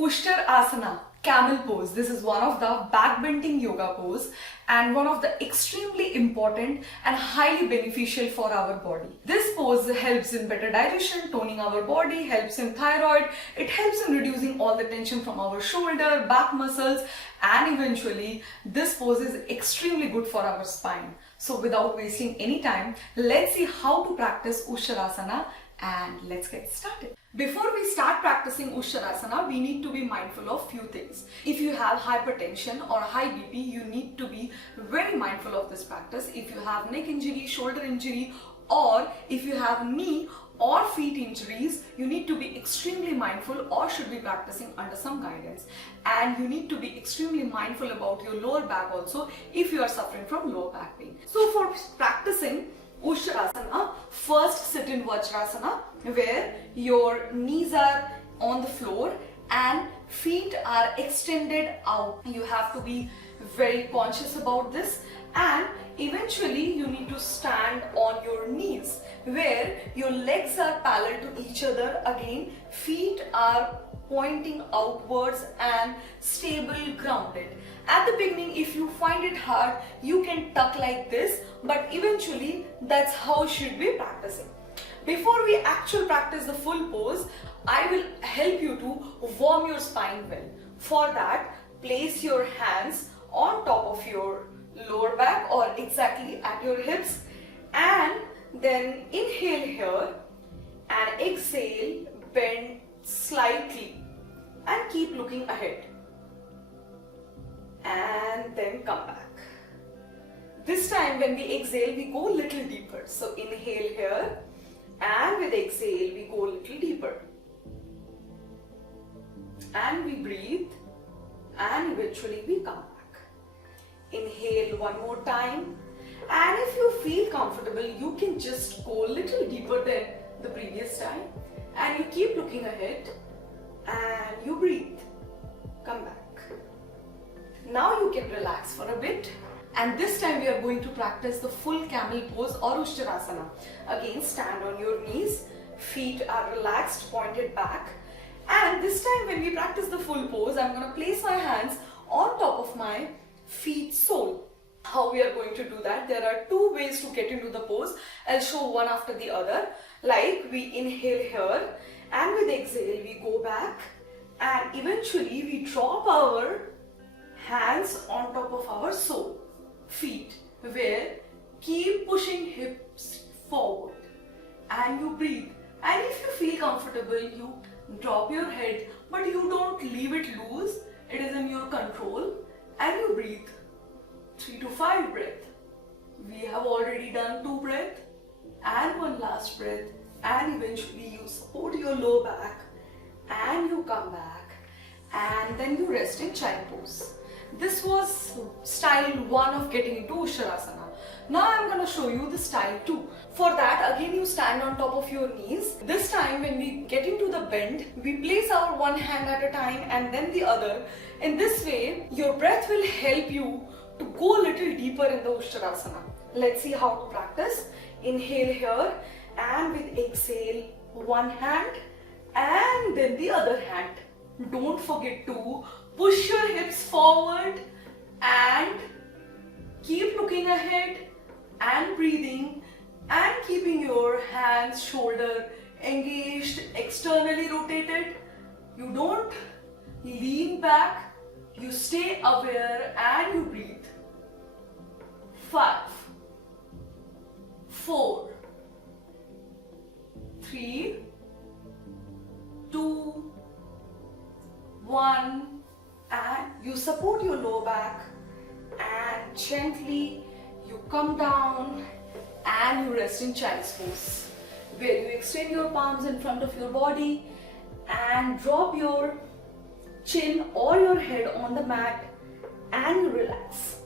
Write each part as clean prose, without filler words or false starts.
Ustrasana, Camel Pose. This is one of the back-bending yoga pose and one of the extremely important and highly beneficial for our body. This pose helps in better digestion, toning our body, helps in thyroid, it helps in reducing all the tension from our shoulder, back muscles, and eventually this pose is extremely good for our spine. So without wasting any time, let's see how to practice Ustrasana and let's get started. Before we start practicing Ustrasana, we need to be mindful of few things. If you have hypertension or high BP, you need to be very mindful of this practice. If you have neck injury, shoulder injury, or if you have knee or feet injuries, you need to be extremely mindful or should be practicing under some guidance. And you need to be extremely mindful about your lower back also if you are suffering from lower back pain. So for practicing Ustrasana, first sit in Vajrasana where your knees are on the floor and feet are extended out. You have to be very conscious about this, and eventually you need to stand on your knees where your legs are parallel to each other. Again, feet are pointing outwards and stable, grounded. At the beginning, if you find it hard, you can tuck like this, but eventually that's how you should be practicing. Before we actually practice the full pose, I will help you to warm your spine well. For that, place your hands on top of your lower back or exactly at your hips, and then inhale here and exhale, bend slightly and keep looking ahead. And then come back. This time when we exhale, we go a little deeper. So inhale here and with exhale we go a little deeper. And we breathe and eventually we come back. Inhale one more time, and if you feel comfortable, you can just go a little deeper than the previous time, and you keep looking ahead and you breathe. Come back. Now you can relax for a bit, and this time we are going to practice the full camel pose or Ustrasana. Again, stand on your knees, feet are relaxed, pointed back, and this time when we practice the full pose, I'm going to place my hands on top of my feet sole. How we are going to do that? There are two ways to get into the pose. I'll show one after the other. Like, we inhale here and with exhale we go back, and eventually we drop our hands on top of our sole, feet, where keep pushing hips forward and you breathe. And if you feel comfortable, you drop your head, but you don't leave it loose. It is in your control, and you breathe. 3 to 5 breaths. We have already done 2 breaths and one last breath, and eventually you support your lower back and you come back, and then you rest in child pose. This was style 1 of getting into Ustrasana. Now I'm going to show you the style 2. For that, again you stand on top of your knees. This time when we get into the bend, we place our one hand at a time and then the other. In this way, your breath will help you to go a little deeper in the Ustrasana. Let's see how to practice. Inhale here and with exhale, one hand and then the other hand. Don't forget to push your hips forward and keep looking ahead and breathing and keeping your hands, shoulder engaged, externally rotated. You don't lean back, you stay aware and you breathe. 5, 4, 3, 2, 1, and you support your lower back and gently you come down and you rest in child's pose, where you extend your palms in front of your body and drop your chin or your head on the mat and you relax.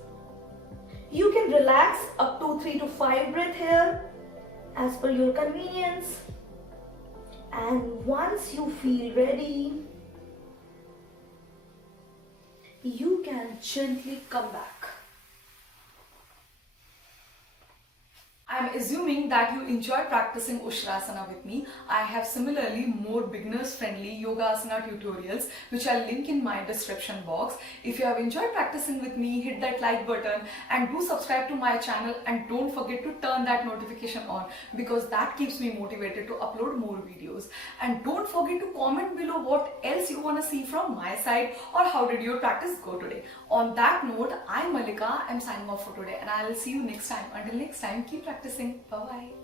You can relax up to 3 to 5 breaths here as per your convenience, and once you feel ready, you can gently come back. I'm assuming that you enjoy practicing Ustrasana with me. I have similarly more beginners friendly yoga asana tutorials which I'll link in my description box. If you have enjoyed practicing with me, hit that like button and do subscribe to my channel, and don't forget to turn that notification on because that keeps me motivated to upload more videos. And don't forget to comment below what else you want to see from my side or how did your practice go today. On that note, I'm Malika. I'm signing off for today and I'll see you next time. Until next time, keep practicing. Bye bye.